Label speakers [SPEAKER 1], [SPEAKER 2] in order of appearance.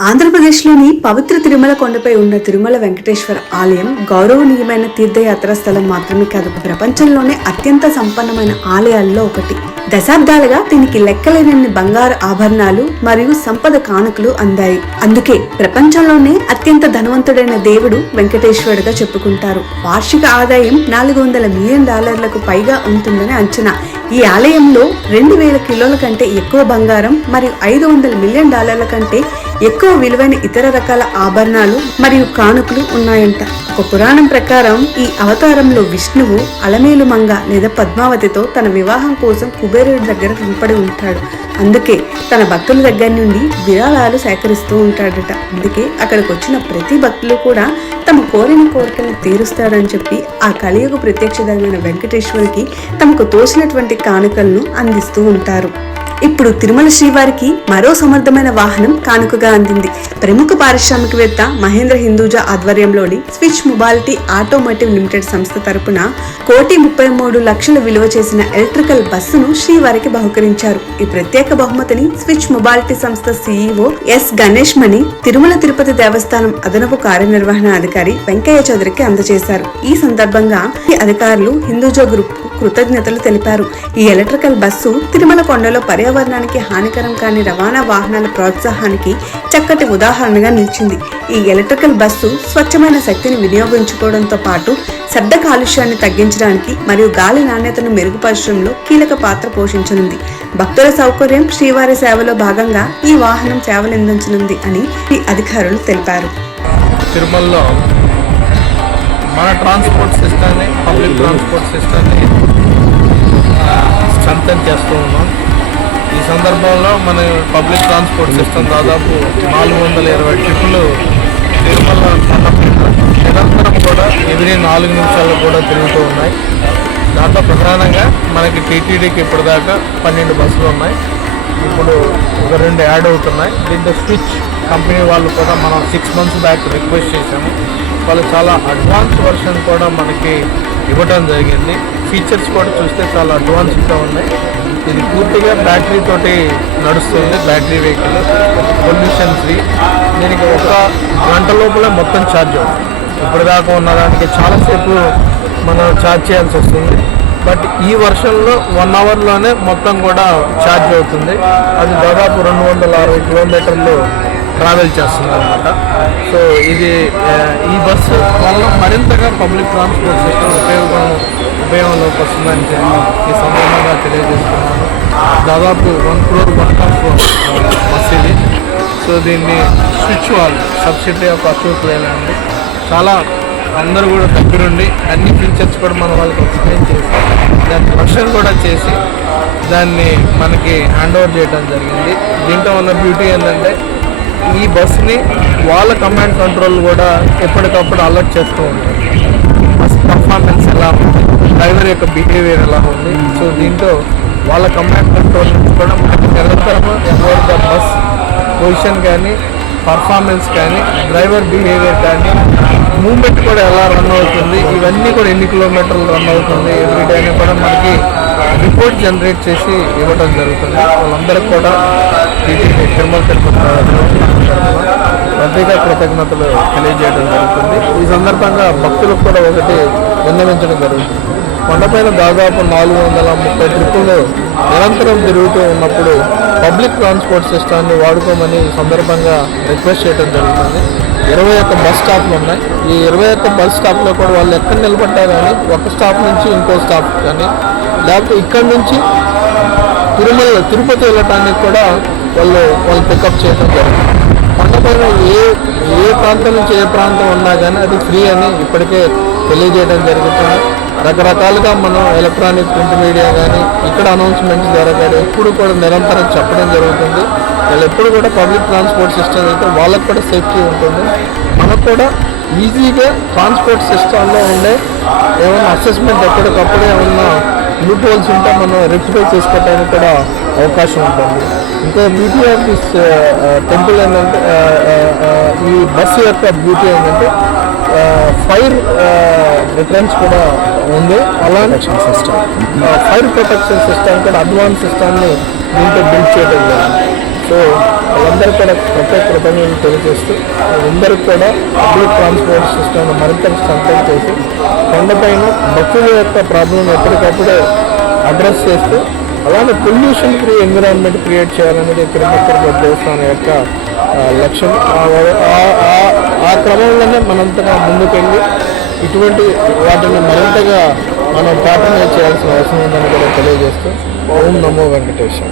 [SPEAKER 1] ఆంధ్రప్రదేశ్లోని పవిత్ర తిరుమల కొండపై ఉన్న తిరుమల వెంకటేశ్వర ఆలయం గౌరవనీయమైన తీర్థయాత్ర స్థలం మాత్రమే కాదు ప్రపంచంలోనే అత్యంత సంపన్నమైన ఆలయాల్లో ఒకటి. దశాబ్దాలుగా దీనికి లెక్కలేనన్ని బంగారు ఆభరణాలు మరియు సంపద కానుకలు అందాయి. అందుకే ప్రపంచంలోనే అత్యంత ధనవంతుడైన దేవుడు వెంకటేశ్వరుడుగా చెప్పుకుంటారు. వార్షిక ఆదాయం నాలుగు వందల మిలియన్ డాలర్లకు పైగా ఉంటుందని అంచనా. ఈ ఆలయంలో రెండు వేల కిలోల కంటే ఎక్కువ బంగారం మరియు ఐదు వందల మిలియన్ డాలర్ల కంటే ఎక్కువ విలువైన ఇతర రకాల ఆభరణాలు మరియు కానుకలు ఉన్నాయంట. ఒక పురాణం ప్రకారం ఈ అవతారంలో విష్ణువు అలమేలు మంగ లేదా పద్మావతితో తన వివాహం కోసం కుబేరుడి దగ్గర రుణపడి ఉంటాడు. అందుకే తన భక్తుల దగ్గర నుండి విరాళాలు సేకరిస్తూ ఉంటాడట. అందుకే అక్కడికి వచ్చిన ప్రతి భక్తులు కూడా తమ కోరిన కోరికలను తీరుస్తాడని చెప్పి ఆ కలియుగ ప్రత్యక్ష దైవమైన వెంకటేశ్వరికి తమకు తోచినటువంటి కానుకలను అందిస్తూ ఉంటారు. ఇప్పుడు తిరుమల శ్రీవారికి మరో సమర్థమైన వాహనం కానుకగా అందింది. ప్రముఖ పారిశ్రామికవేత్త మహేంద్ర హిందూజా ఆధ్వర్యంలోని స్విచ్ మొబాలిటీ ఆటోమోటివ్ లిమిటెడ్ సంస్థ తరపున కోటి ముప్పై మూడు లక్షలు విలువ చేసిన ఎలక్ట్రికల్ బస్సును శ్రీవారికి బహుకరించారు. ఈ ప్రత్యేక బహుమతిని స్విచ్ మొబాలిటీ సంస్థ సీఈఓ ఎస్ గణేష్ మణి తిరుమల తిరుపతి దేవస్థానం అదనపు కార్యనిర్వహణ అధికారి వెంకయ్య చౌదరికి అందజేశారు. ఈ సందర్భంగా ఈ అధికారులు హిందూజా గ్రూప్ కృతజ్ఞతలు తెలిపారు. ఈ ఎలక్ట్రికల్ బస్సు తిరుమల కొండలో పర్యావరణానికి హానికరం కాని రవాణా వాహనాల ప్రోత్సాహానికి చక్కటి ఉదాహరణగా నిలిచింది. ఈ ఎలక్ట్రికల్ బస్సు స్వచ్ఛమైన శక్తిని వినియోగించుకోవడంతో పాటు శబ్ద కాలుష్యాన్ని తగ్గించడానికి మరియు గాలి నాణ్యతను మెరుగుపరచడంలో కీలక పాత్ర పోషించనుంది. భక్తుల సౌకర్యం శ్రీవారి సేవలో భాగంగా ఈ వాహనం సేవలందించనుంది అని ఈ అధికారులు తెలిపారు.
[SPEAKER 2] తిరుమలలో మన ట్రాన్స్పోర్ట్ సిస్టమ్ని పబ్లిక్ ట్రాన్స్పోర్ట్ సిస్టమ్ని స్ట్రెంథన్ చేస్తూ ఉన్నాం. ఈ సందర్భంలో మన పబ్లిక్ ట్రాన్స్పోర్ట్ సిస్టమ్ దాదాపు నాలుగు వందల ఇరవై ట్రిప్పులు తిరుమల నిరంతరం కూడా ఎవ్రీ నాలుగు నిమిషాలు కూడా తిరుగుతూ ఉన్నాయి. దాంట్లో ప్రధానంగా మనకి టీటీడీకి ఇప్పటిదాకా పన్నెండు బస్సులు ఉన్నాయి. ఇప్పుడు ఒక రెండు యాడ్ అవుతున్నాయి. దీంట్లో స్విచ్ కంపెనీ వాళ్ళు కూడా మనం సిక్స్ మంత్స్ బ్యాక్ రిక్వెస్ట్ చేశాము. వాళ్ళు చాలా అడ్వాన్స్ వర్షన్ కూడా మనకి ఇవ్వడం జరిగింది. ఫీచర్స్ కూడా చూస్తే చాలా అడ్వాన్స్గా ఉన్నాయి. ఇది పూర్తిగా బ్యాటరీ తోటి నడుస్తుంది బ్యాటరీ వెహికల్ పొల్యూషన్ ఫ్రీ దీనికి ఒక గంట లోపల మొత్తం ఛార్జ్ అవుతుంది. ఇప్పుడు దాకా ఉన్న దానికి చాలాసేపు మనం ఛార్జ్ చేయాల్సి వస్తుంది. బట్ ఈ వర్షంలో వన్ అవర్లోనే మొత్తం కూడా ఛార్జ్ అవుతుంది. అది దాదాపు రెండు వందల అరవై కిలోమీటర్లు ట్రావెల్ చేస్తుందన్నమాట. సో ఇది ఈ బస్సు వల్ల మరింతగా పబ్లిక్ ట్రాన్స్పోర్ట్ సిస్టమ్ ఉపయోగం ఉపయోగంలోకి వస్తుందని చెప్పి ఈ సందర్భంగా తెలియజేస్తున్నాను. దాదాపు one crore one of bus ఇది. సో దీన్ని స్విచ్ వాల్ సబ్సిడీ ఆఫ్ అశోక్ లేనండి చాలా అందరూ కూడా దగ్గరుండి అన్ని ఫీచర్స్ కూడా మన వాళ్ళకి ఎక్స్ప్లెయిన్ చేసి దాన్ని వర్షన్ కూడా చేసి దాన్ని మనకి హ్యాండ్ ఓవర్ చేయడం జరిగింది. దీంట్లో ఉన్న బ్యూటీ ఏంటంటే ఈ బస్ని వాళ్ళ కమాండ్ కంట్రోల్ కూడా ఎప్పటికప్పుడు అలర్ట్ చేస్తూ ఉంటారు బస్ పర్ఫార్మెన్స్ ఎలా ఉంది? డ్రైవర్ యొక్క బిహేవియర్ ఎలా ఉంది? సో దీంతో వాళ్ళ కమాండ్ కంట్రోల్ నుంచి కూడా మనకి నిరంతరము ఎవరి ద బస్ పొజిషన్ కానీ పర్ఫార్మెన్స్ కానీ డ్రైవర్ బిహేవియర్ కానీ మూమెంట్ కూడా ఎలా రన్ అవుతుంది? ఇవన్నీ కూడా ఎన్ని కిలోమీటర్లు రన్ అవుతుంది? ఎవ్రీడే అని కూడా మనకి రిపోర్ట్ జనరేట్ చేసి ఇవ్వటం జరుగుతుంది. వాళ్ళందరికీ కూడా టీటీడీ తిరుమల తిరుపతి ప్రత్యేక కృతజ్ఞతలు తెలియజేయడం జరుగుతుంది. ఈ సందర్భంగా భక్తులకు కూడా ఒకటి విన్నవించడం జరుగుతుంది. కొండపైన దాదాపు నాలుగు వందల ముప్పై ట్రిప్పులు నిరంతరం తిరుగుతూ ఉన్నప్పుడు పబ్లిక్ ట్రాన్స్పోర్ట్ సిస్టాన్ని వాడుకోమని సందర్భంగా రిక్వెస్ట్ చేయడం జరుగుతుంది. ఇరవై ఒక్క బస్ స్టాప్లు ఉన్నాయి. ఈ ఇరవై ఒక్క బస్ స్టాప్లో కూడా వాళ్ళు ఎక్కడ నిలబడ్డా కానీ ఒక స్టాప్ నుంచి ఇంకో స్టాప్ కానీ లేకపోతే ఇక్కడ నుంచి తిరుమల తిరుపతి వెళ్ళటానికి కూడా వాళ్ళు వాళ్ళు పికప్ చేయడం జరుగుతుంది కొండపైన ఏ ఏ ప్రాంతం నుంచి ఏ ప్రాంతం ఉన్నా కానీ అది ఫ్రీ అని ఇప్పటికే తెలియజేయడం జరుగుతుంది. రకరకాలుగా మనం ఎలక్ట్రానిక్ ప్రింట్ మీడియా కానీ ఇక్కడ అనౌన్స్మెంట్స్ ద్వారా కానీ ఎప్పుడు కూడా నిరంతరం చెప్పడం జరుగుతుంది. వాళ్ళు ఎప్పుడు కూడా పబ్లిక్ ట్రాన్స్పోర్ట్ సిస్టమ్ అయితే వాళ్ళకు కూడా సేఫ్టీ ఉంటుంది. మనకు కూడా ఈజీగా ట్రాన్స్పోర్ట్ సిస్టంలో ఉండే ఏమైనా అసెస్మెంట్ ఎప్పటికప్పుడు ఏమన్నా లూప్ హోల్స్ ఉంటే మనం రెక్టిఫై చేసుకోవడానికి కూడా అవకాశం ఉంటుంది. ఇంకా బ్యూటీ ఆఫ్ దిస్ టెంపుల్ ఏంటంటే uh, uh, uh, ఈ బస్సు యొక్క బ్యూటీ ఏంటంటే ఫైర్ రిటర్న్స్ కూడా ఉంది. అలానే సిస్టమ్ ఫైర్ ప్రొటెక్షన్ సిస్టమ్ కూడా అడ్వాన్స్ సిస్టమ్ని దీంట్లో బిల్డ్ చేయడం జరిగింది. సో వాళ్ళందరూ కూడా ప్రత్యేక కృతజ్ఞతలు తెలియజేస్తూ అందరికీ కూడా పబ్లిక్ ట్రాన్స్పోర్ట్ సిస్టమ్ మరింత స్ట్రెంథన్ చేసి కొండపైన భక్తుల యొక్క ప్రాబ్లం ఎప్పటికప్పుడే అడ్రస్ చేస్తూ అలానే పొల్యూషన్ ఫ్రీ ఎన్విరాన్మెంట్ క్రియేట్ చేయాలనేది తిరుమల దేవస్థానం యొక్క లక్ష్యం ఆ- ఆ- క్రమంలోనే మనంతగా ముందుకెళ్ళి ఇటువంటి వాటిని మరింతగా మనం పాఠన చేయాల్సిన అవసరం ఉందని కూడా తెలియజేస్తూ ఓం నమో వెంకటేశ్వర